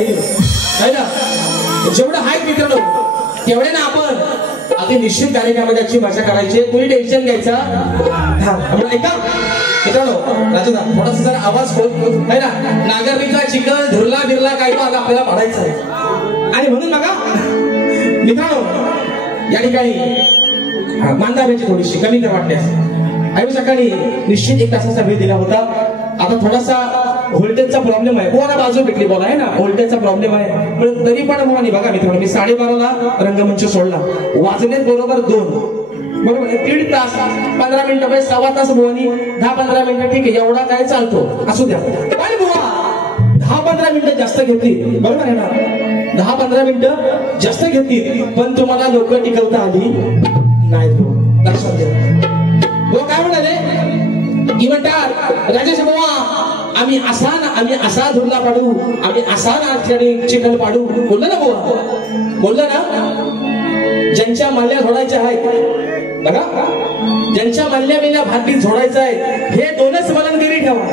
राहील आहे ना. जेवढं आहे मित्रांनो तेवढे ना आपण अगदी निश्चित कार्यक्रमाची अशी भाषा करायची. कोणी टेन्शन घ्यायचा ऐका मित्रांनो. राजूदा थोडासा जरा आवाज होत आहे ना. नागरिकचा चिखल धुरला बिरला काय तो आपल्याला पाडायचा आहे. आणि म्हणून बघा मित्रांनो या ठिकाणी मानदाब्याची थोडीशी कमी कर वाटण्यास आम्ही सकाळी निश्चित 1 तासाचा वेळ दिला होता. आता थोडासा व्होल्टेजचा प्रॉब्लेम आहे. कोणा बाजू भेटली बोला आहे ना. व्होल्टेजचा प्रॉब्लेम आहे तरी पण मुलांनी बघा मित्रांनो मी 12:30ला रंगमंच सोडला. वाजले बरोबर 2 बरोबर 1.5 तास 15 मिनिटं 1.25 तास बुवानी 10-15 मिनिटं ठीक आहे एवढा काय चालतो असू द्या. पण बुवा 10-15 मिनिटं जास्त घेतली बरोबर आहे ना. 10-15 मिनिटं जास्त घेतली पण तुम्हाला लोक टिकवता आली नाही. लक्षात घ्या. वो काय म्हणाले की म्हणतात राजेश बुवा आम्ही असा धुरला पाडू आम्ही असा चिखल पाडू. बोललं ना बुवा बोललं ना. ज्यांच्या माल्ल्या झोडायच्या आहेत बघा ज्यांच्या माल्ल्या भाती झोडायचं आहे हे 2च मलनगिरी ठेवा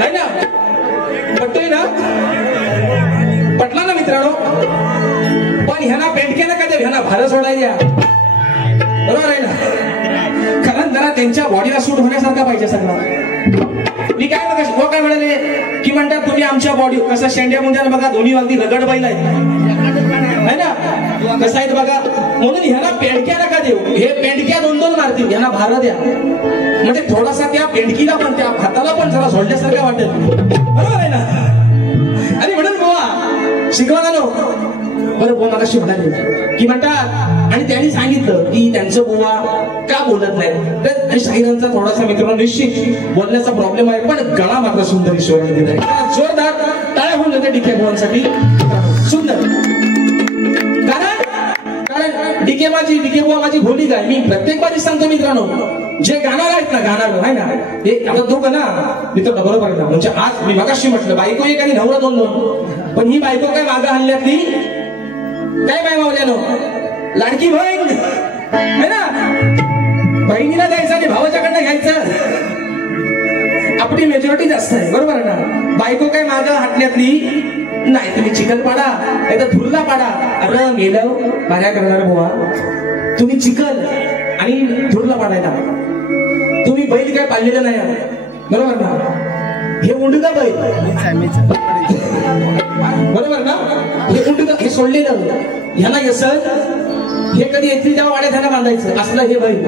आहे ना. पटतोय ना. पटला ना मित्रांनो. पण ह्यांना पेंटक्यानं का ह्यांना भार सोडायच्या बरोबर आहे ना. कारण जरा त्यांच्या बॉडीला सूट होण्यासारखा पाहिजे सगळं. मी काय बघा काय म्हणाले की म्हणतात तुम्ही आमच्या बॉडी कसं शेंड्या मुंड्याला बघा दोन्ही अगदी रगड बैल आहे ना. कसं आहेत बघा. म्हणून ह्याला पेंडक्या नका देऊ. हे पेंडक्या 2-2 मारतील. ह्यांना भार द्या म्हणजे थोडासा त्या पेंडकीला पण त्या भाताला पण जरा सोडल्यासारखं वाटेल बरोबर आहे ना. आणि म्हणून बुवा शिकवला नो बरं बुवा मगाशी म्हणाले की म्हणतात आणि त्यांनी सांगितलं की त्यांचं बुवा का बोलत नाही. तर शाहिरांचा थोडासा मित्रांनो निश्चित बोलण्याचा प्रॉब्लेम आहे पण गळा मात्र सुंदर ईश्वराने दिलाय. जोरदार टाळ्या होऊन जाते डीके बुवांसाठी सुंदर. कारण डीके बुवा माझी भोली काय मी प्रत्येक बारी सांगतो मित्रांनो जे गाणार आहेत ना गाणार आहे ना हे आता दोघं ना मित्र बरोबर आहे ना. म्हणजे आज मी मगाशी म्हटलं बायको एक आणि नवरा 2 पण ही बायको काय मागं हल्ल्यातली काय बाय मावल्यानं लाडकी बहीण है ना. बहिणीला द्यायचं आणि भावाच्याकडनं घ्यायचं. आपली मेजॉरिटी जास्त आहे बरोबर आहे ना. बायको काय मागं हटल्यातली नाही. तुम्ही चिखल पाडा नाही तर धुरला पाडा. अरे गेलं माझ्या करणार बुवा तुम्ही चिखल आणि धुरला पाडायला. तुम्ही बैल काय पाळलेलं नाही बरोबर ना. हे उंडगा बैल बरोबर ना. हे उंडगा हे सोडलेलं ह्याला यसं हे कधी येतील तेव्हा वाड्यात ह्याला बांधायचं असलं हे बैल.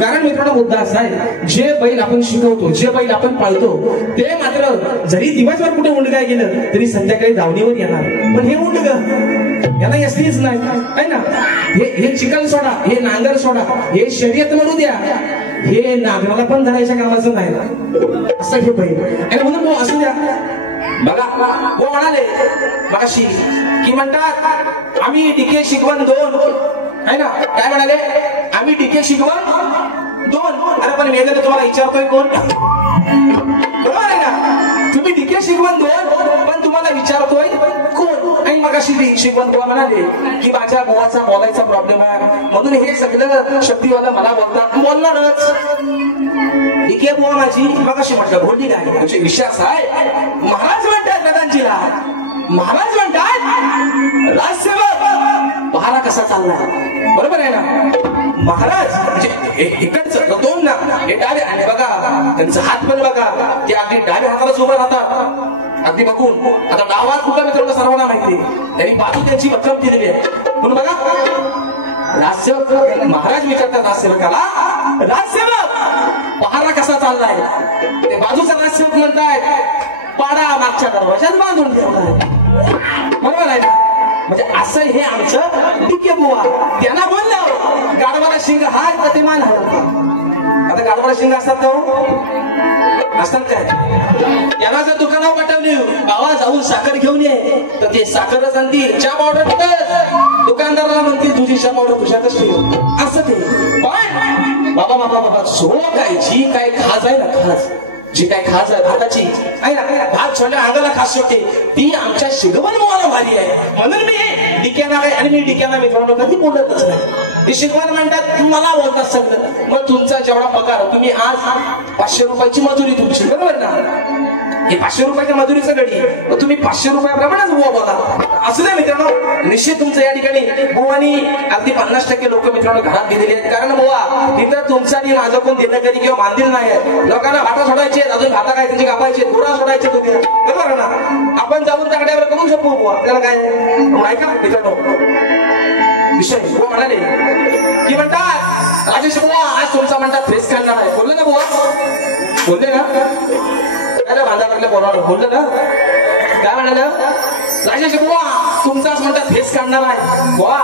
कारण मित्रांनो मुद्दा असा आहे जे बैल आपण शिकवतो जे बैल आपण पाळतो ते मात्र जरी दिवसभर कुठे उंडगाय गेलं तरी संध्याकाळी दावणीवर येणार. पण हे उंडग याला यसलीच नाही आहे ना. हे चिखल सोडा हे नांगर सोडा हे शर्यत म्हणू द्या हे नांगराला पण धरायच्या कामाचं नाही असं हे बैल. आणि म्हणून असू द्या बघा वो म्हणाले मगाशी की म्हणतात आम्ही डीके शिकवण 2 आहे ना. काय म्हणाले आम्ही डीके शिकवण 2. अरे पण वेगळं तुम्हाला विचारतोय कोण बरोबर आहे ना. तुम्ही डीके शिकवण 2 पण तुम्हाला विचारतोय कोण. आणि मगाशी शिकवण बुवा म्हणाले की माझ्या बुवाचा बोलायचा प्रॉब्लेम आहे म्हणून हे सगळं शक्तीवाला मला बोलतात बोलणारच. डीके बुवा माझी मगाशी म्हटलं बोलली काय म्हणजे विश्वास आहे. महाराज म्हणतात दादांजीला महाराज म्हणतात राजसेवक पहारा कसा चाललाय बरोबर आहे ना. महाराज म्हणजे इकडचं 2 ना हे डावे आणि बघा त्यांचा हात पण बघा ते अगदी डाव्या हाताला उभं राहतात अगदी बघून. आता डावा कुठला मित्रांनो सर्वांना माहिती त्यांनी बाजू त्यांची भक्कम केलेली आहे. म्हणून बघा राजसेवक महाराज विचारतात राजसेवकाला राजसेवक पहारा कसा चाललाय. ते बाजूचा राजसेवक म्हणताय पाडा मागच्या दरवाजात बांधून ठेवलाय बरोबर आहे ना. म्हणजे असं हे आमचं डीके बुवा. त्यांना बोललं गाढवाला शिंग हाय प्रतिमान हलवतो. आता गाढवाला शिंग असतात का असतात काय. याला जर दुकानावर पाठवली बाबा जाऊन साखर घेऊन ये तर ते साखरच आणती चहा पावडर दुकानदाराला म्हणते तुझी चहा पावडर तुझ्यातच ठेव असं ते. पण बाबा बाबा बाबा सो काय जी काय खाज आहे ना खाज जी काय खास आहे भाताची आहे ना भात छोट्या अंगाला खास शेवटी ती आमच्या शिगवण मुवाला भारी आहे. म्हणून मी डिक्याना आहे आणि मी डिक्याना मित्रांनो कधी बोलतच नाही. शिगवण म्हणतात मला बोलतात सगळं. मग तुमचा जेवढा पगार तुम्ही आज 500 रुपयाची मजुरी तुमची बरोबर ना हे 500 रुपयाच्या मजुरीचं गडी, तुम्ही 500 रुपयाप्रमाणेच बुवा बोला. असं नाही मित्रांनो, निश्चित तुमचं या ठिकाणी बुवानी अगदी 50% लोक मित्रांनो घरात दिलेली आहेत. कारण बुवा तिथं तुमचा आणि माझं कोण देणकरी किंवा मानदिल नाही आहे. लोकांना भाता सोडायचे, अजून भाता काय त्यांचे कापायचे, धुरा सोडायचे तुम्ही, बरोबर ना. आपण जाऊन तगड्यावर करून शकतो बुवा, आपल्याला काय. ऐका मित्रांनो, विषय बुवा म्हणाले की म्हणतात राजेश बुवा आज तुमचा म्हणतात फेस काढणार आहे. बोलले ना बुवा, बोलले ना, काय बांधा लागल्या बोलावलं, बोललं ना. काय म्हणालं राजेश बुवा तुमचाच म्हणतात फेस काढणार आहे. बुवा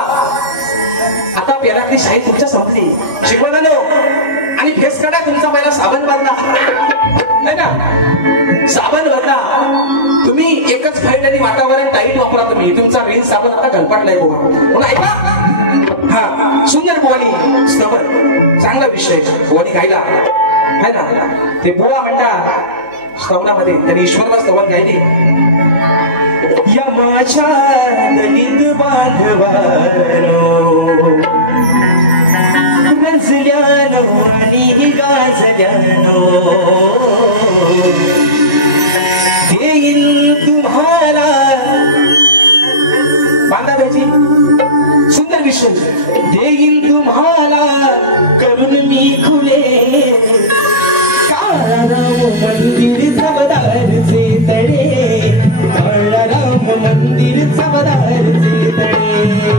आता पेरातली शाही तुमच्या संपली, शिकवलं ना. आणि फेस काढा तुमचा पहिला साबण बांधला नाही ना, साबण भरला तुम्ही. एकच फाईट आणि वातावरण टाईट वापरा तुम्ही. तुमचा रील साबण आता गणपटलाय बुवा. म्हणून ऐका, हा सुंदर बुवानी स्तवन, चांगला विषय बुवानी गायला आहे ना. ते बुवा म्हणतात स्तवनामध्ये त्यांनी ईश्वरला स्तवन गायली. या माझ्या दलित बांधवानो रंजल्यानो आणि गाजल्यानो देईन तुम्हाला बांधा द्यायची. सुंदर विषय, देईन तुम्हाला करून मी खुले काळाराम मंदिर जबदारचे तडे, काळाराम मंदिर जबदारचे तडे.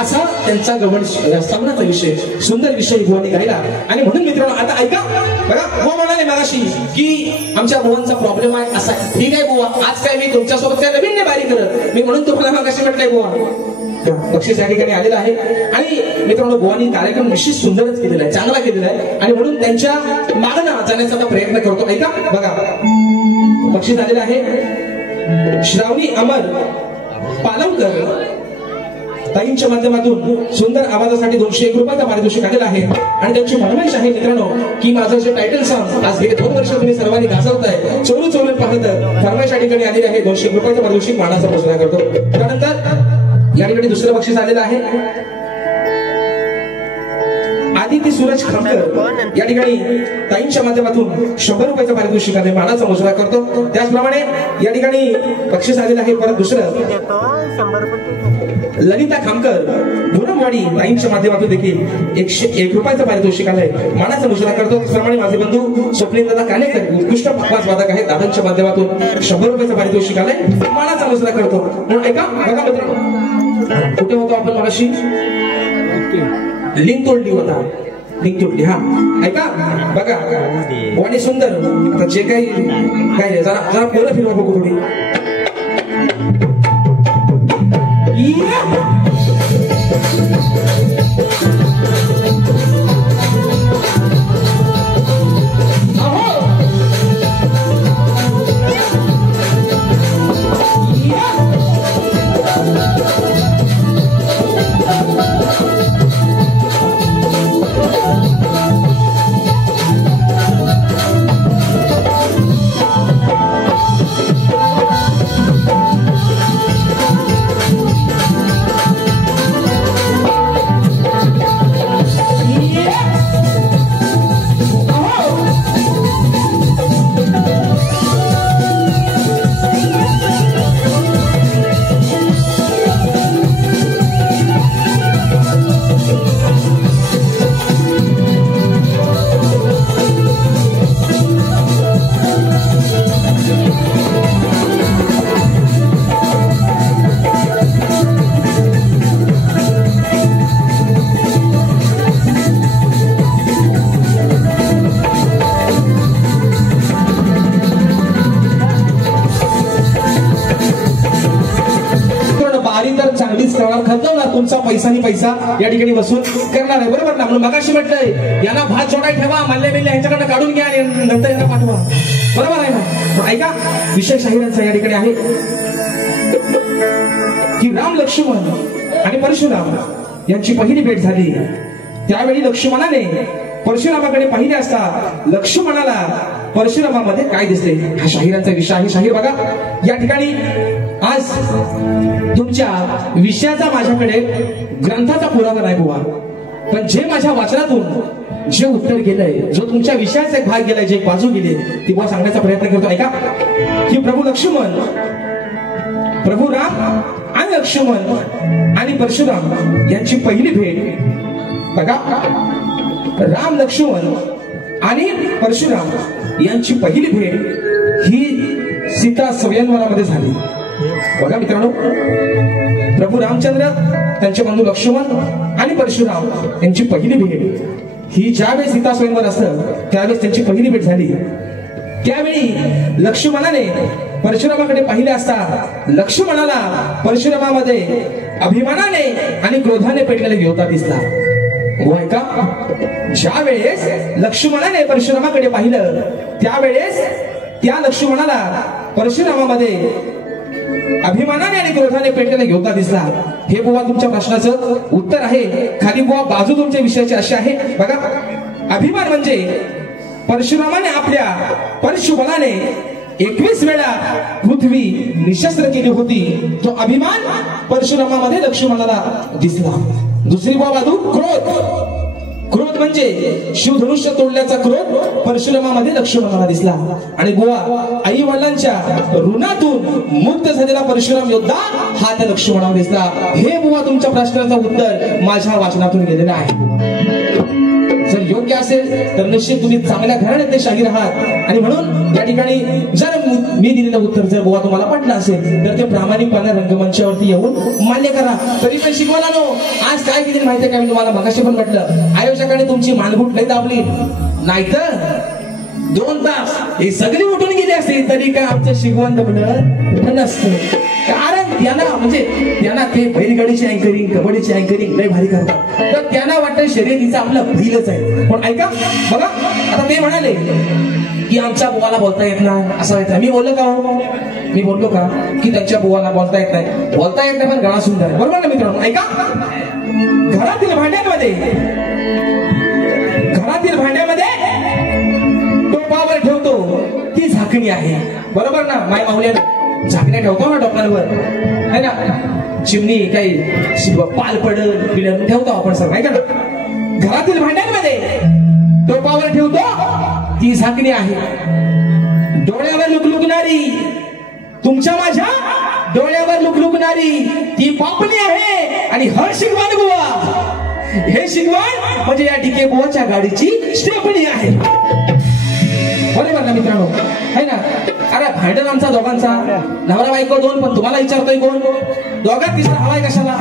असा त्यांचा गवळ स्तवनाचा विषय, सुंदर विषय बुवानी गायला. आणि म्हणून मित्रांनो आता ऐका बघा, बुवा म्हणाले मगाशी की आमच्या बुवांचा प्रॉब्लेम आहे असा. ठीक आहे बुवा, आज काय मी तुमच्यासोबत काय नवीन नाही बारी करत मी, म्हणून तुम्हाला मगाशी म्हटलंय बुवा बक्षीस या ठिकाणी आलेलं आहे. आणि मित्रांनो बुवांनी कार्यक्रम निश्चित सुंदरच केलेला आहे, चांगला केलेला आहे. आणि म्हणून त्यांच्या मागणं जाण्याचा आता प्रयत्न करतो. ऐका बघा, बक्षीस आलेलं आहे श्रावणी अमर पालवकर ताईंच्या माध्यमातून सुंदर आवाजासाठी 201 रुपयाचा पारितोषिक आलेला आहे. आणि त्यांची फरमाईश आहे मित्रांनो की माझं जे टायटल सॉन्ग आज गेले 2 वर्ष तुम्ही सर्वांनी गाजवताय, चोरू चोरून पाहत, फरमाईश या ठिकाणी आलेली आहे. 201 रुपयाचा पारितोषिक मानाचा घोषणा करतो. त्यानंतर या ठिकाणी दुसरं बक्षीस आलेलं आहे आदिती सूरज खामकर या ठिकाणी ताईंच्या माध्यमातून 100 रुपयाचा पारितोषिक आहे, मानाचा घोषणा करतो. त्याचप्रमाणे या ठिकाणी बक्षीस आलेलं आहे परत दुसरं ललिता खामकर गुरमवाडी ताईंच्या माध्यमातून देखील 101 रुपयाचा पारितोषिक आहे, मानाचा घोषणा करतो. त्याचप्रमाणे माझे बंधू स्वप्नीलदादा कानेकर उत्कृष्ट आवाज वादक आहेत, दादांच्या माध्यमातून 100 रुपयाचा पारितोषिक आहे, मानाचा घोषणा करतो. म्हणून ऐका बघा मित्रांनो, कुठे होतो आपण मगाशी, लिंक तोडली होता, लिंक तोडली. हा ऐका बघा, वाणी सुंदर. आता जे काही काय जरा जरा पोरं फिरवा बघू थोडी. तुमचा पैसानी पैसा या ठिकाणी वसूल करणार आहे, बरोबर ना. म्हणून मगाशी म्हटलंय यांना भात जोडाय ठेवा, मल्ले बिल्ले यांच्याकडनं काढून घ्या आणि नंतर यांना पाठवा, बरोबर आहे ना. ऐका विषय शाहिरांचा या ठिकाणी आहे की राम लक्ष्मण आणि परशुराम यांची पहिली भेट झाली. त्यावेळी लक्ष्मणाने परशुरामाकडे पाहिले असता लक्ष्मणाला परशुरामामध्ये काय दिसले, हा शाहिरांचा विषय आहे. शाहीर बघा या ठिकाणी आज तुमच्या विषयाचा माझ्याकडे ग्रंथाचा पुरावा नाही बुवा, पण जे माझ्या वाचनातून जे उत्तर गेलंय, जो तुमच्या विषयाचा एक भाग गेलाय, जे एक बाजू गेली ती बुवा सांगण्याचा प्रयत्न करतो. ऐका की प्रभू लक्ष्मण, प्रभू राम आणि लक्ष्मण आणि परशुराम यांची पहिली भेट बघा. राम लक्ष्मण आणि परशुराम यांची पहिली भेट ही सीता स्वयंवरामध्ये झाली. बघा मित्रांनो, प्रभू रामचंद्र, त्यांचे बंधू लक्ष्मण आणि परशुराम यांची पहिली भेट ही ज्यावेळी सीता स्वयंवर असतं त्यावेळेस त्यांची पहिली भेट झाली. त्यावेळी लक्ष्मणाने परशुरामाकडे पाहिले असता लक्ष्मणाला परशुरामामध्ये अभिमानाने आणि क्रोधाने पेटलेला देवता दिसला. ऐका, ज्या वेळेस लक्ष्मणाने परशुरामाकडे पाहिलं त्यावेळेस त्या लक्ष्मणाला परशुरामामध्ये अभिमानाने आणि क्रोधाने पेटलेला देवता दिसला. हे बुवा तुमच्या प्रश्नाचं उत्तर आहे. खाली बुवा बाजू तुमच्या विषयाची अशी आहे. बघा, अभिमान म्हणजे परशुरामाने आपल्या परशुबलाने 21 वेळा पृथ्वी निशस्त्र केली होती. तो अभिमान परशुरामामध्ये लक्ष्मणाला दिसला. दुसरी बाजू क्रोध. क्रोध म्हणजे शिवधनुष्य तोडल्याचा क्रोध परशुरामामध्ये लक्ष्मणाला दिसला. आणि बुवा आई वडिलांच्या ऋणातून मुक्त झालेला परशुराम योद्धा हा त्या लक्ष्मणाला दिसला. हे बुवा तुमच्या प्रश्नाचं उत्तर माझ्या वाचनातून गेलेलं आहे. जर योग्य असेल तर निश्चित तुम्ही चांगल्या घराण्यातले शाहीर आहात. आणि म्हणून या ठिकाणी जर मी दिलेलं उत्तर जर बुवा तुम्हाला पटलं असेल तर ते प्रामाणिकपणे रंगमंचावरती येऊन मान्य करा. तरी पण शिकवणानो आज काय केली माहितीये का, मी तुम्हाला मगाशी पण म्हटलं, आयोजकाने तुमची मानगुट लई दाबली, नाहीतर 2 तास हे सगळी उठून गेली असते तरी काय आमचं शिकवण दबलं नसतं. कारण त्यांना ते बैलगाडीची अँकरिंग, कबड्डीची अँकरिंग लय भारी करतात. तर त्यांना वाटतं शर्यतीचा आपला बैलच आहे. पण ऐका बघा, आता ते म्हणाले की आमच्या बुवाला बोलता येत नाही असं व्हायचं. मी बोललो का हो? मी बोललो का की त्यांच्या बुवाला बोलता येत नाही? बोलता येत नाही पण गळा सुंदर आहे. बरोबर ना मित्रांनो? ऐका, घरातील भांड्यामध्ये टोपावर ठेवतो ती झाकणी आहे. बरोबर ना? माय माऊल्यानं झाकण्या ठेवतो ना टोपणावर, है ना? चिमणी काही पाल पडल पिलं ठेवतो आपण सर, ऐका ना. घरातील भांड्यांमध्ये टोपावर ठेवतो ती झाकणी आहे. डोळ्यावर लुकलुकणारी, तुमच्या माझ्या डोळ्यावर लुकलुकणारी ती पापणी आहे. आणि हर शिकवण बुवा, हे शिकवण म्हणजे या डिके बुवाच्या गाडीची स्टेपणी आहे. बरोबर ना मित्रांनो? है ना? अरे भांडण आमचा दोघांचा, नवरा बायको 2, पण तुम्हाला विचारतोय कोण? दोघात तिसरा हवाय कशाला?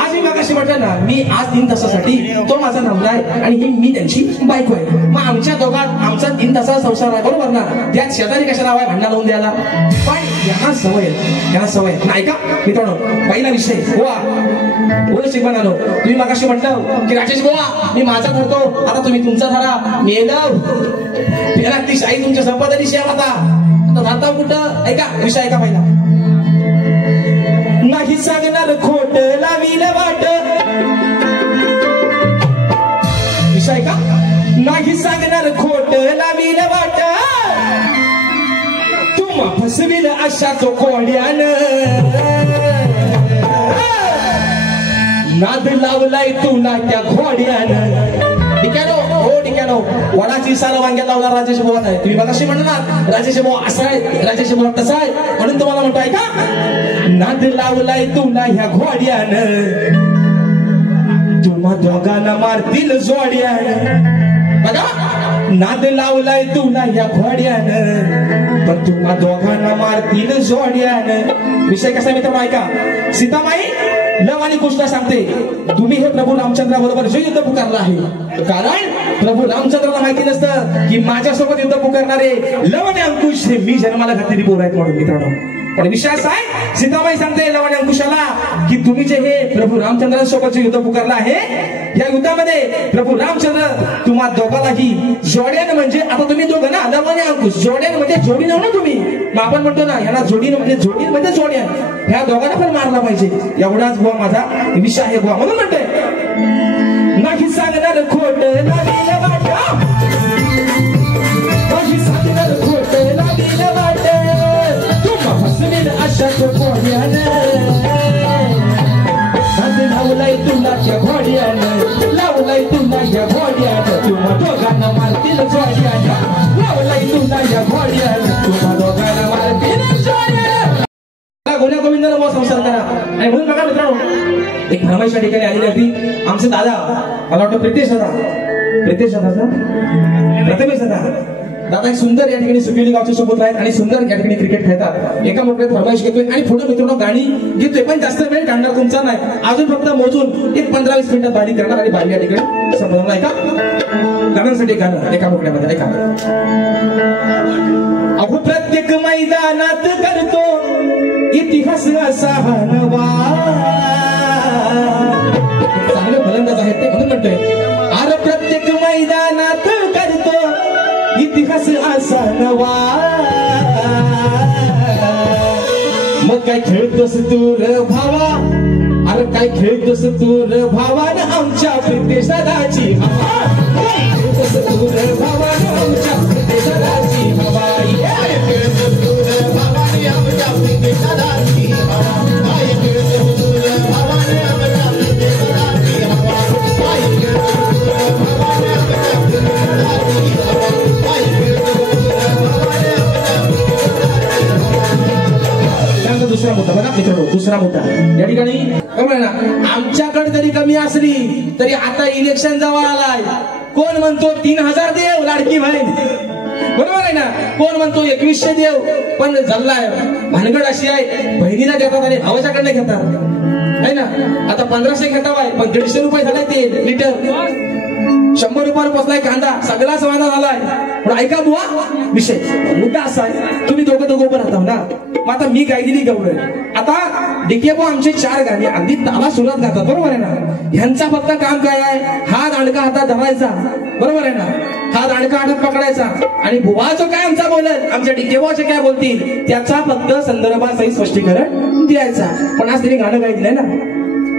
आज मी मगाशी म्हटलं ना, मी आज 3 तासासाठी, तो माझा नवरा आहे आणि मी त्यांची बायको आहे. मग आमच्या दोघात आमचा 3 तासाचा संसार आहे. बरोबर ना? त्यात शेजारी कशाला हवाय भांडणा लावून द्यायला? पण यांना सवय नाही का मित्रांनो? पहिला विषय बुवा शिकवण आलो. तुम्ही मगाशी म्हटलं की राजेश बुवा मी माझा धरतो, आता तुम्ही तुमचा धरा. मेलं ती शाही तुमच्या संपादनी शेव आता धरता कुठं? ऐका विषय, ऐका पहिला. नाही सांगणार खोट लावील वाट. विषय ऐका. नाही सांगणार खोट लावील वाट, तुम्हा फसविल अशा तो खोड्यानं. नाद लावलाय तुला त्या घोड्यानं. ठिकाणो वडाची साला वांग्यात लावला राजेश बुवा आहे. तुम्ही बघाशी म्हणणार राजेश बुवा असा आहे, राजेश बुवा तसा आहे, म्हणून तुम्हाला म्हणतो ऐका. नाद लावलाय तुला ह्या घोड्यानं, तुम्हा दोघांना मारतील जोड्यानं. बघा, नाद लावलाय तुला ह्या घोड्यानं, पण तुम्हा दोघांना मारतील जोड्यानं. विषय कसा मित्रांनो ऐका. सीतामाई लव आणि कृष्णा सांगते, तुम्ही हे प्रभू रामचंद्राबरोबर जे युद्ध पुकारलं आहे, कारण प्रभू रामचंद्राला माहिती नसतं की माझ्यासोबत युद्ध पुकारणारे लव आणि अंकुश हे मी जन्माला घातलेली पोर आहेत म्हणून मित्रांनो. पण विषय असा आहे, सीतामाई सांगते लव आणि अंकुशाला की तुम्ही जे हे प्रभू रामचंद्रांसोबत जे युद्ध पुकारलं आहे, या युद्धामध्ये प्रभू रामचंद्र तुम्हा दोघांनाही जोड्यानं, म्हणजे आता तुम्ही दोघं ना लव आणि अंकुश, जोड्यानं म्हणजे जोडी नव्ह ना तुम्ही. मग आपण म्हणतो ना याला जोडीनं म्हणजे जोड्यान, ह्या दोघांना पण मारला पाहिजे. एवढाच बुवा माझा विषय आहे बुवा. म्हणून म्हणते नाही सांगणार खोट लावील वाट, नाही सांगणार खोट लावील वाट, तुम्हा फसवेल अशा तो घोड्यानं. नाद लावलाय तुला त्या घोड्यानं, लावलाय तुला या घोड्यानं, तुम्हा गोविंदाला बुवा संसार करा. आणि म्हणून बघा मित्रांनो, एक फरमाईश या ठिकाणी आलेली होती. आमचे दादा, मला वाटतं प्रथमेश दादा एक सुंदर या ठिकाणी सुकिवली गावचे सुपुत्र आहेत आणि सुंदर या ठिकाणी क्रिकेट खेळतात. एका मोठ्यात फरमाईश घेतोय आणि पुढे मित्रांनो गाणी घेतोय, पण जास्त वेळ काढणार तुमचा नाही. अजून फक्त मोजून एक 15-20 मिनिटात बारी करणार आणि बारी या ठिकाणी संपवणार. ऐका गाण्यांसाठी गाणं एका मोठ्यामध्ये ऐका. अहो प्रत्येक मैदानात करतो इतिहास असा नवा. चांगले फलंदाज आहेत ते म्हणून म्हणतोय, अरे प्रत्येक मैदानात करतो इतिहास असा नवा. मग काय खेळतोस तूर भावा, अरे काय खेळतोस तूर भावान आमच्या प्रितेशदाची हवा. खेळतोस तूर भावान आमच्या प्रितेशदाची हवा. खेळतोस तूर भावान आमच्या प्रितेशदाची हवा. खेळतोस तूर भावान आमच्या प्रितेशदाची हवा. दुसरा मुद्दा बघा मित्रांनो, दुसरा मुद्दा या ठिकाणी ना, आमच्याकडे जरी कमी असली तरी आता इलेक्शन जवळ आलाय. कोण म्हणतो 3000 देव लाडकी बहीण, बरोबर आहे ना. कोण म्हणतो 2100 देव, पण जल्लाय भानगड अशी आहे, बहिणीला देतात आणि भावाच्याकडे घेतात आहे ना. आता 1500 घेतावाय, पण 150 रुपये झाले ते लिटर. 100 रुपयावर पोचलाय कांदा, सगळाच वादा झालाय. पण ऐका बुवा, विषय मुद्दा असा आहे, तुम्ही दोघं उभं राहता ना. मग आता मी काय दिली गवळ, आता डिके भाऊ आमचे 4 गाणी अगदी ताला सुरात गातात, बरोबर आहे ना. ह्यांचा फक्त काम काय आहे, हा दांडका हातात धरायचा, बरोबर आहे ना. हा दांडका हातात पकडायचा आणि बुवा जो काय आमचा बोलत, आमच्या डिके भाऊचे काय बोलतील त्याचा फक्त संदर्भासहित स्पष्टीकरण द्यायचा. पण आज त्यांनी गाणं काय दिलंय ना,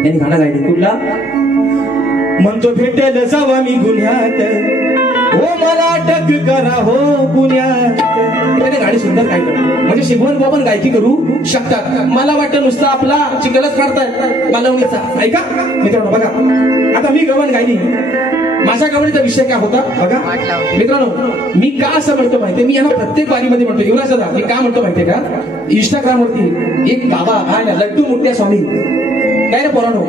त्यांनी गाणं गायले कुठला, म्हणतो भेटेल जावा मी गुन्ह्यात, हो मला अटक करा हो पुण्यात. त्याने गाडी सुंदर काय कर, म्हणजे शिकवण बाबा गायकी करू शकतात. मला वाटतं नुसतं आपला चिकलच काढताय मालवणीचा. ऐका मित्रांनो बघा, आता मी गवण गायली, माझ्या गवणीचा विषय काय होता बघा मित्रांनो. मी का असं म्हणतो माहितीये, मी यांना प्रत्येक बारीमध्ये म्हणतो, युवराज दादा मी का म्हणतो माहितीये का, इंस्टाग्राम वरती एक बाबा आहे ना, लड्डू मुठ्या स्वामी, काय रे पोरानो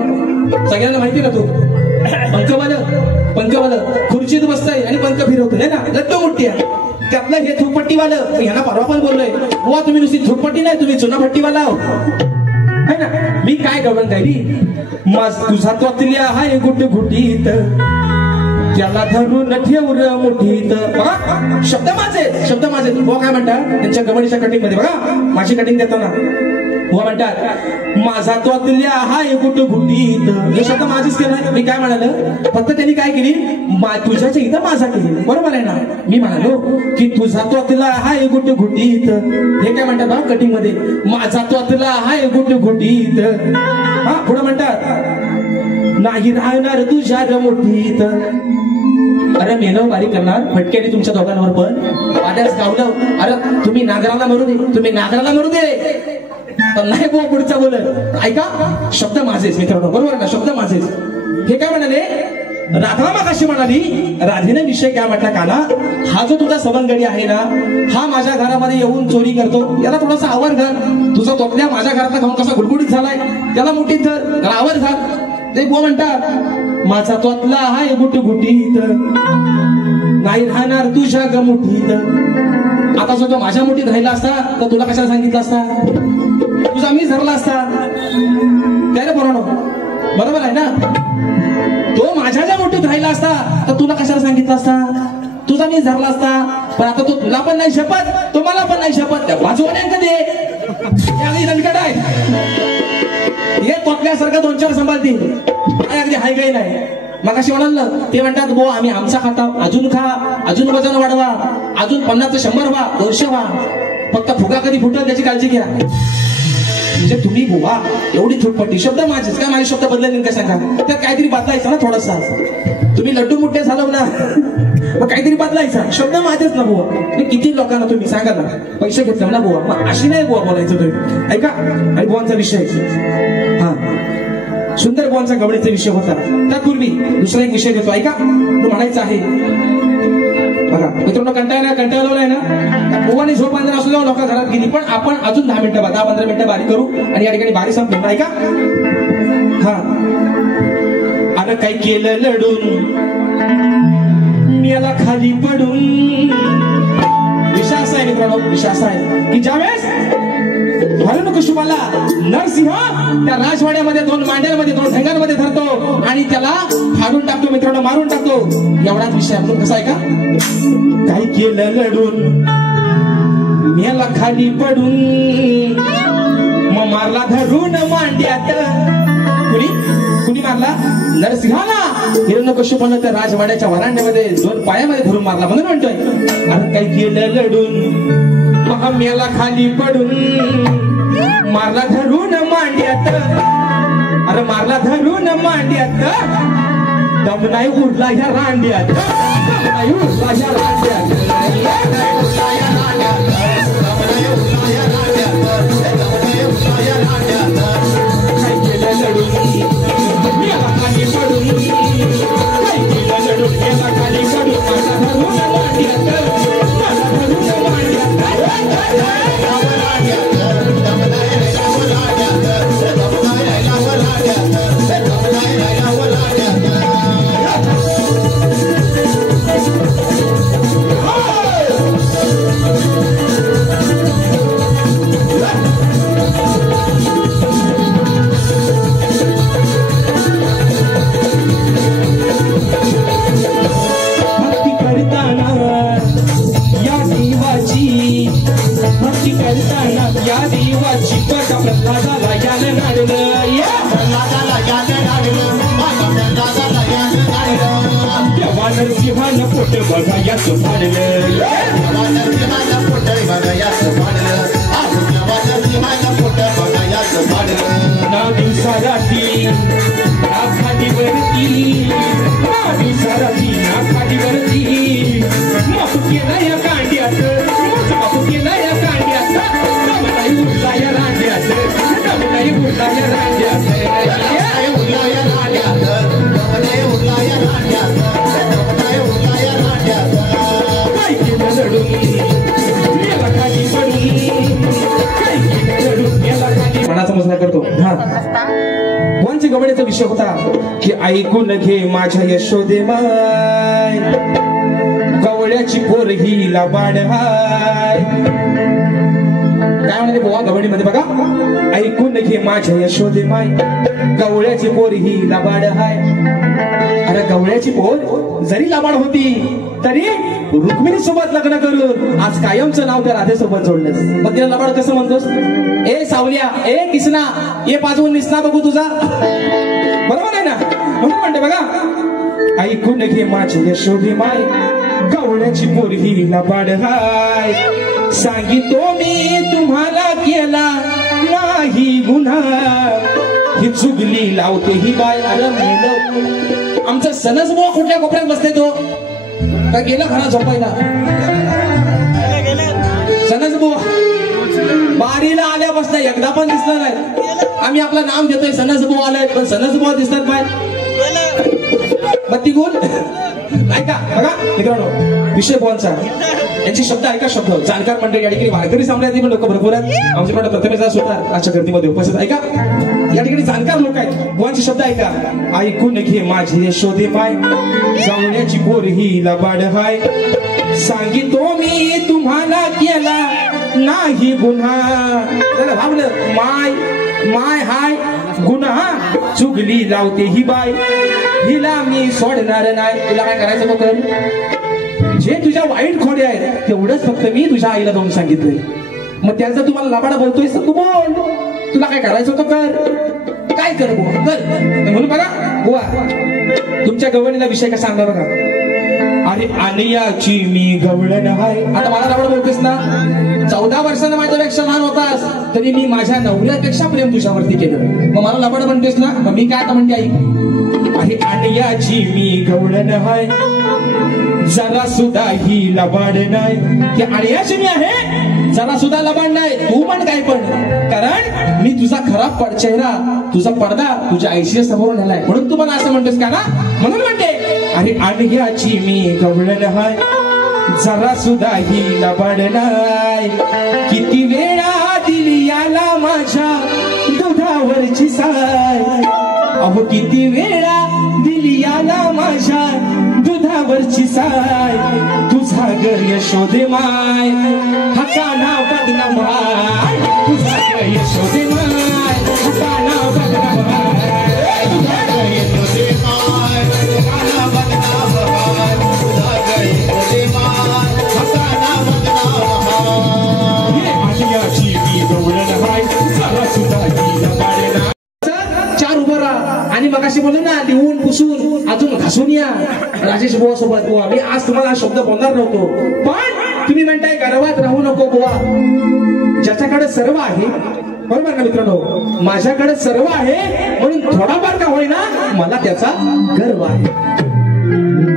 सगळ्यांना माहिती ना, तो पंकवालं खुर्चीत बसताय आणि पंख फिरवतो है ना, लड्डू मुठ्या. त्यातलं हे झोपट्टीवालं, यांना परवा पण बोललोय, बुवा तुम्ही नुसती झोपट्टी नाही, तुम्ही चुनापट्टीवाला है ना. मी काय गवण गायली, तुझा त्वतल्या हाय गुट गुटीत, त्याला धरून ठेव र मुठीत. बघा शब्द माझे बुवा काय म्हणतात त्यांच्या गवणीच्या कटिंग मध्ये, बघा माझी कटिंग देताना बुवा म्हणतात, माझा त्वतल्या हाय गुट गुटीत. हे शब्द माझेच केलं, मी काय म्हणाल, फक्त त्यांनी काय केली, तुझ्याच्या इथं माझा केली, बरोबर आहे ना. मी म्हणालो की तुझा त्वतला हाय गुट गुटीत, हे काय म्हणतात बघा कटिंग मध्ये, माझा त्वतला हाय गुट गुटीत. हा पुढे म्हणतात, नाही राहणार तुझ्या मुठीत. अरे मेनव बारी करणार फटक्याने तुमच्या दोघांवर, पण आद्याच गावलं. अरे तुम्ही नागराला मरू दे, तर नाही बुवा पुढचा बोलत. ऐका शब्द माझेच मित्रांनो, बरोबर ना, शब्द माझेच. हे काय म्हणाले, राधा मागाशी म्हणाली, राधेने विषय काय म्हटला काना, हा जो तुझा सवंगडी आहे ना, हा माझ्या घरामध्ये येऊन चोरी करतो, याला थोडासा आवर घाल. तुझा तोतल्या माझ्या घरातला खाऊन कसा गुडगुडीत झालाय, त्याला मुठीत धर, त्याला आवर घाल. ते बुवा म्हणतात, माझा तोतला हाय गुट गुटीत, नाही राहणार तुझ्या ग मुठीत. आता जो तो माझ्या मुठीत राहिला असता तर तुला कशाला सांगितलं असता, तुझा मी धरला असता, त्याने बरोबर आहे ना. तो माझ्या ज्या मुठीत राहिला असता तर तुला कशाला सांगितलं असता, तुझा मी धरला असता. पण आता तो तुला पण नाही शपथ, तो मला पण नाही शपथ. त्या बाजूने कधी दणकट आहे, हे तोतल्यासारखं 2-4 सांभाळतील, अगदी हाय काही नाही. मग अशी म्हणाल ते म्हणतात, बो आम्ही आमचा खाता, अजून खा, अजून वजन वाढवा, अजून 50 100 व्हा, 200 व्हा, फक्त फुगा कधी फुटल त्याची काळजी घ्या. म्हणजे तुम्ही बुवा एवढी थोडपट्टी, शब्द माझेच काय, माझे शब्द बदलले काय सांगा, त्यात काहीतरी बदलायचं ना थोडासा. तुम्ही लड्डू मुठ्ठे झालो ना, मग काहीतरी बदलायचा, शब्द माझेच ना बुवा. किती लोकांना तुम्ही सांगा ना पैसे घेतले ना बुवा, मग अशी नाही बुवा बोलायचं तुम्ही. ऐका, आणि बुवांचा विषय, हा सुंदर बुवांचा गवळीचा विषय होता. त्यापूर्वी दुसरा एक विषय घेतो, ऐका. तो म्हणायचा आहे बघा मित्रांनो, कंटाळलाय ना, बुवानी झोप बांधणार असलो लोक घरात गेली, पण आपण अजून 10-15 मिनिटं बारी करू आणि या ठिकाणी बारी संपली नाही का? हा, अरे काय केलं लढून मेला खाली पडून. विषय असा आहे मित्रांनो, विषय असा आहे की ज्यावेळेस हिरण्यकशिपूला नरसिंह त्या राजवाड्यामध्ये 2 मांड्यांमध्ये 2 ढंगांमध्ये धरतो आणि त्याला फाडून टाकतो मित्रांनो, मारून टाकतो. एवढाच विषय आपण कसा आहे का? काय केलं लढून मेला खाली पडून, मग मारला धरून मांड्यात. कुणी मारला? नरसिंहाला. हिरण्यकशिपूने त्या राजवाड्याच्या वरांड्यामध्ये 2 पायामध्ये धरून मारला. म्हणून म्हणतोय अरे काय केलं लढून मेला खाली पडून, मारला धरून मांड्यात. अरे मारला धरून मांड्यात, दम नाही उरला ह्या रांड्यात, दम नाही उरला ह्या रांड्यात. काय केलं लढून मेला खाली पडून, काय केलं लढून मेला खाली पडून, मारला धरून मांड्यात, मारला धरून मांड्यात. या देवाची बघा प्रल्हादाला यानं नाडलं, देवा नरसिंहानं पोट बघा याचं फाडलं, ना दिवसाराती ना खालीवरती, ना दिवसाराती ना खालीवरती, माफ केला या कांड्यात, माफ केला या कांड्यात. उरला या रांड्यात, दम नाही उरला या रांड्यात, उरला या रांड्यात, दम नाही उरला या रांड्यात, दम नाही उरला या रांड्यात. काय केलं लढून मेला खाली पडून, काय केलं लढून मेला खाली. मनाचा मसला करतो. हा, कोणच्या गवळीचा विषय होता की ऐकून घे माझ्या यशोदे माय, गवळ्याची पोर ही लबाड हाय. काय म्हणते बुवा गवळीमध्ये बघा, ऐकून घे माझ्या यशोदे माय, गवळ्याची पोर ही लबाड हाय. अरे गवळ्याची पोर जरी लबाड होती तरी रुक्मिणी सोबत लग्न करून आज कायमचं नाव त्या राधे सोबत जोडलंस. मग तिला लबाड कसं म्हणतोस? ए सावल्या, ए किसना, ये पाजवून निसना बघू तुझा. बरोबर आहे ना? म्हणून म्हणते बघा, ऐकून घे माझी यशोदे माय, गवळ्याची पोर ही लबाड हाय. सांगितो मी तुम्हाला केला नाही गुन्हा, ही चुगली लावते ही बाय. अरे मेलं आमचा सनस बुवा कुठल्या कोपऱ्यात बसते तो का गेला खरा झोपायला? सनस बुवा बारीला आल्या बसला एकदा पण दिसला नाही. आम्ही आपलं नाव घेतोय सनस बुवा आलाय, पण सनस बुवा दिसतात बाय बत्ती गोल. ऐका बघा मित्रांनो, विषय बुवांचा यांची शब्द ऐका. शब्द जाणकार मंडळी या ठिकाणी वारकरी सांभाळण्याची पण लोक भरपूर आहेत. आमच्याकडे प्रथमेश सुद्धा आजच्या गर्दीमध्ये उपस्थित. ऐका, या ठिकाणी जाणकार लोक आहेत. बुवांचे शब्द ऐका. ऐकून घे माझी यशोदे माय, गवळ्याची पोर ही लबाड हाय. सांगितो मी तुम्हाला केला नाही गुन्हा. त्याला भावलं माय माय हाय गुन्हा, चुगली लावते ही बाय, हिला मी सोडणार नाही. तुला काय करायचं तो कर, जे तुझ्या वाईट खोडे आहेत तेवढंच फक्त मी तुझ्या आईला जाऊन सांगितलंय. मग त्याचं तुम्हाला लबाडा बोलतोयस तर तू बोल, तुला काय करायचं तो कर, काय कर बुवा कर. म्हणून बघा बुवा तुमच्या गवळणीला विषय कसा आणला बघा. अरे आणयाची मी गवळण आहे. आता मला लबाड बोलतोयस ना, 14 वर्षांना माझ्यापेक्षा लहान होतास तरी मी माझ्या नवऱ्यापेक्षा प्रेम तुझ्यावरती केलं. मग मला लबाड म्हणतेस ना, मग मी काय आता म्हणते आई. अरे आणयाची मी गवळण आहे, जरा सुद्धा ही लबाड नाही. की आणयाची मी आहे, जरा सुद्धा लबाड नाही. तू पण काय पण, कारण मी तुझा खराब चेहरा, तुझा पडदा तुझ्या आईशी समोरून नेलाय. म्हणून तू मला असं म्हणतेस का ना. म्हणून म्हणते अरे आणयाची मी गवळण हाय, जरा सुद्धा ही लबड नाही. किती वेळा दिली याला माझ्या दुधावरची साय. अहो किती वेळा दिली याला माझ्या दुधावरची साय. तुझा ग यशोदे माय हकाना बदनाम हाय. तुझा ग यशोदे माय हकाना बदनाम हाय. तुझा ग यशोदे माय हकाना बदनाम हाय. तुझा ग यशोदे माय हकाना बदनाम हाय. हे आलियाची मी गवळण हाय. जरा सुद्धा ही लबाड नाही. चार उभं राहा आणि मगाशी बोललो ना लिहून पुसून अजून घासून या. राजेश बुवा सोबत बुवा मी आज तुम्हाला हा शब्द बोलणार नव्हतो पण तुम्ही म्हणताय गर्वात राहू नको बुवा. ज्याच्याकडे सर्व आहे बरोबर ना मित्रांनो. माझ्याकडे सर्व आहे म्हणून थोडाफार का होईना मला त्याचा गर्व आहे.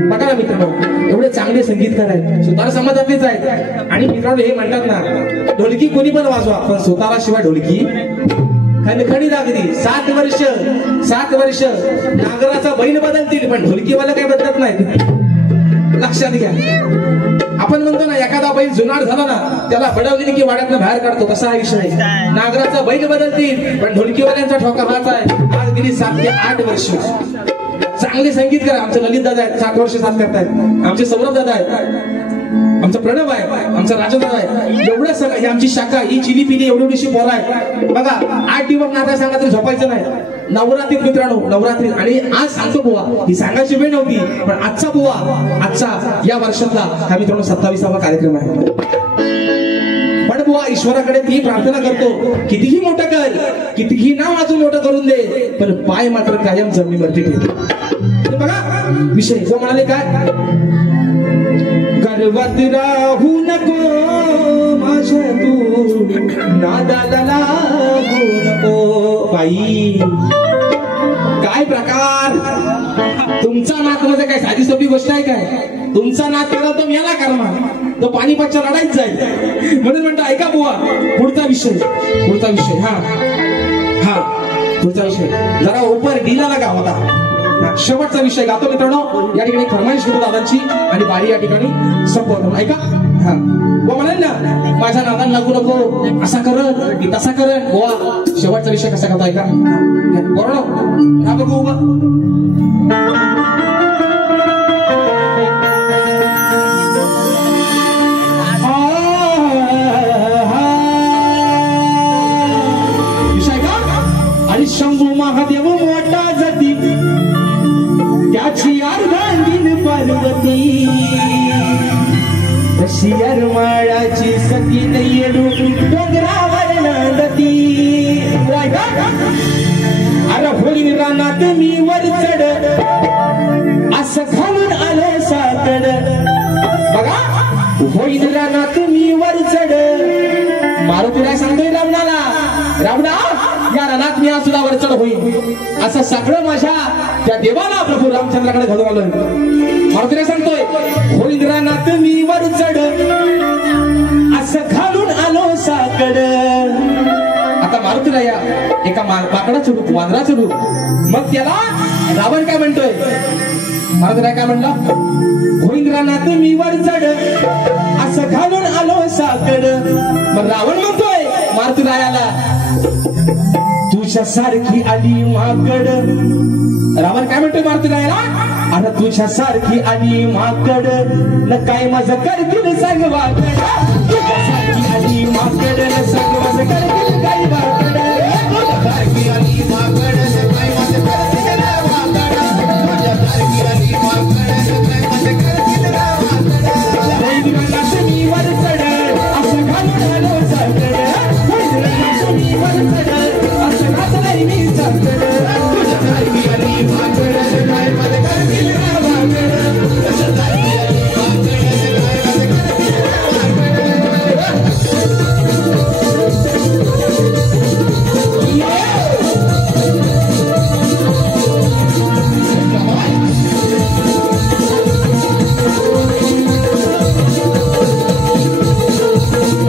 बघा ना मित्रांनो एवढे चांगले संगीतकार आहेत सुतार समाजातलेच आहेत. आणि मित्रांनो हे म्हणतात ना ढोलकी कोणी पण वाजवा पण सुताराशिवाय ढोलकी खणखणी लागली. 7 वर्ष नागराचा बैल बदलतील पण ढोलकीवाला काही बदलत नाही. लक्षात घ्या. आपण म्हणतो ना एखादा बैल जुनाट झाला ना त्याला बडवली की वाड्यातनं बाहेर काढतो तसा हा विषय. नागराचा बैल बदलतील पण ढोलकीवाल्यांचा ठोका हाच आहे. आज गेली 7 ते 8 वर्ष चांगले संगीतकार आमचे ललित दादा आहेत 7 वर्ष साथ करतायत. आमचे सौरभ दादा आहेत. आमचा प्रणव आहे. आमचा राजदादा आहे. एवढं सगळं ही आमची शाखा ही चिली पिली एवढीशी पोरं आहे. बघा 8 दिवस नाता सांगा तरी झोपायचं नाही. नवरात्रीत मित्रांनो नवरात्री आणि आज सांगतो बुवा ही सांगायची वेळ नव्हती पण आजचा बुवा आजचा या वर्षातला हा मित्रांनो 27वा कार्यक्रम आहे. पण बुवा ईश्वराकडे ती प्रार्थना करतो कितीही मोठं कर कितीही नाव अजून मोठं करून दे पण पाय मात्र कायम जमिनीवरती ठेव. बघा विषय जो म्हणाले काय गर्वात राहू नको माझ्या तू नादाला लागू नको. बाई काय प्रकार तुमचा नात म्हणजे काय साधी सोपी गोष्ट आहे काय. तुमचा नात केला तो मेला करणार तो पाणीपतच्या लढाईत जाईल म्हणून म्हणतो ऐका बुवा पुढचा विषय हा पुढचा विषय जरा ओपर डीला लगा होता. शेवटचा विषय गातो मित्रांनो. या ठिकाणी फरमाईश होतो दादांची आणि बारी या ठिकाणी संपवतो. ऐका हा बुवा म्हणाल ना माझ्या नादाला लागू नको असा करत की तसा करत बुवा शेवटचा विषय कसा करतो ऐका. बरोबर हा बघू विषय का आणि शंभू महादेव मोठा जती त्याची अर्धांगीन पार्वती तशी अरमाळाची सती येडू डोंगरावर नांदती. अरे होळी रानात मी वर चढ असं घालून आलो साकड. बघा होळी रानात मी वर चढ मारुतीला सांगतोय रावणाला रावणा या रानात मी आज तुला वर चढ होईल असं सगळं माझ्या त्या देवाला प्रभू रामचंद्राकडे घडून आलोय. मारुतीला सांगतोय होळी रानात मी वर चढ असं घालून आलो साकड. आता मारुतीला या एका माकडाचं रूप वानराचं रूप. मग त्याला रावण काय म्हणतोय मारुतीला काय म्हणलं होळी रानात मी वर चढ असं घालून आलो साकड. मग रावण म्हणतोय मारुतीरायाला तुझ्या सारखी आली माकड. रावण काय म्हणतोय मारुतीरायाला अरे तुझ्या सारखी आली माकड न काय माझं करतील सांग वाकड. तुझ्या सारखी आली माकड न सांग माझं करतील काय वाकड. तुझ्या सारखी आली माकड न काय माझं करतील वाकड. तुझ्या सारखी आली माकड न काय माझं करतील वाकड. मी वर चढ असं घालून आलो साकड. मी वर चढ असं घातलंय मी साकड. तुझ्या सारखी आली माकड न काय माझं करतील वाकड. तुझ्या सारखी आली माकड न काय माझं करतील वाकड.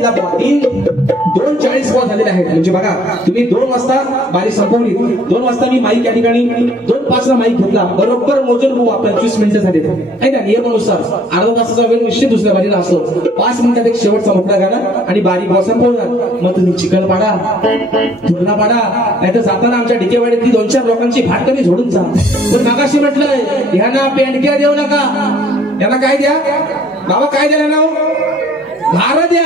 तीनला 2:40 कॉल झालेले आहेत. म्हणजे बघा तुम्ही 2 वाजता बारी संपवली, 2 वाजता मी माईक या ठिकाणी 2:05 ला माईक घेतला, बरोबर मोजून 25 मिनिटं झाले आहे ना. नियमानुसार अर्धा तासाचा वेळ निश्चित दुसऱ्या बारीला असतो. 5 मिनिटात एक शेवटचा मोकळा गाणं आणि बारी बॉ संपवणार. मग तुम्ही चिकन पाडा, तुलना पाडा, नाही तर जाताना आमच्या डिकेवाडीतली 2-4 लोकांची भाटकरी झोडून जा. पण मागाशी म्हटलंय ह्यांना पेंडक्या देऊ नका, यांना काय द्या बाबा, काय द्या ना भार द्या,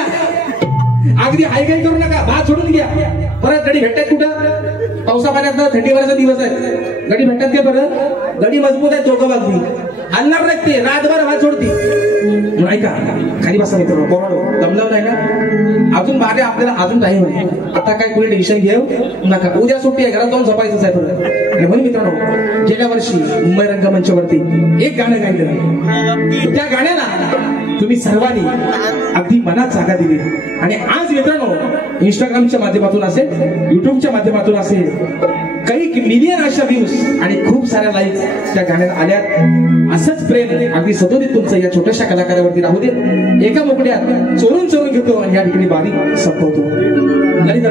अगदी हायगाई करू नका, भात सोडून घ्या. परत गडी भेटतात कुठं? पावसा पाण्यात थंडी वाऱ्याचा दिवस आहे, गडी भेटतात का? परत गडी मजबूत आहे, दोघं बागदी हलणार नाही ते, रातभर भात सोडती. नाही का खाली बसा मित्र, कोरडो दमलं नाही ना, अजून बागे आपल्याला अजून टाइम आहे. आता काय कोणी टेन्शन घेऊ नका, उद्या सुट्टी आहे, घरात जाऊन झोपायचं आहे परत. म्हणून मित्रांनो गेल्या वर्षी मुंबई रंगमंचावरती एक गाणं गायलं, त्या गाण्याला तुम्ही सर्वांनी अगदी मनात जागा दिली. आणि आज मित्रांनो इंस्टाग्रामच्या माध्यमातून असेल, युट्यूबच्या माध्यमातून असेल, काही मिलियन अशा व्ह्यूज आणि खूप साऱ्या लाईक्स त्या गाण्यात आल्यात. असंच प्रेम अगदी सदोदित तुमचं या छोट्याशा कलाकारावरती राहू दे. एका मोकड्यात चोरून घेतो आणि या ठिकाणी बारी संपवतो. ललिता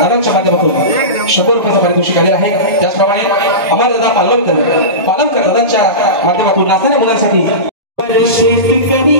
दादाच्या माध्यमातून 100 रुपयाचं पारितोषिक आलेलं आहे. त्याचप्रमाणे अमर दादा पालमकर दादाच्या माध्यमातून नाचणाऱ्या मुलांसाठी शेतकरी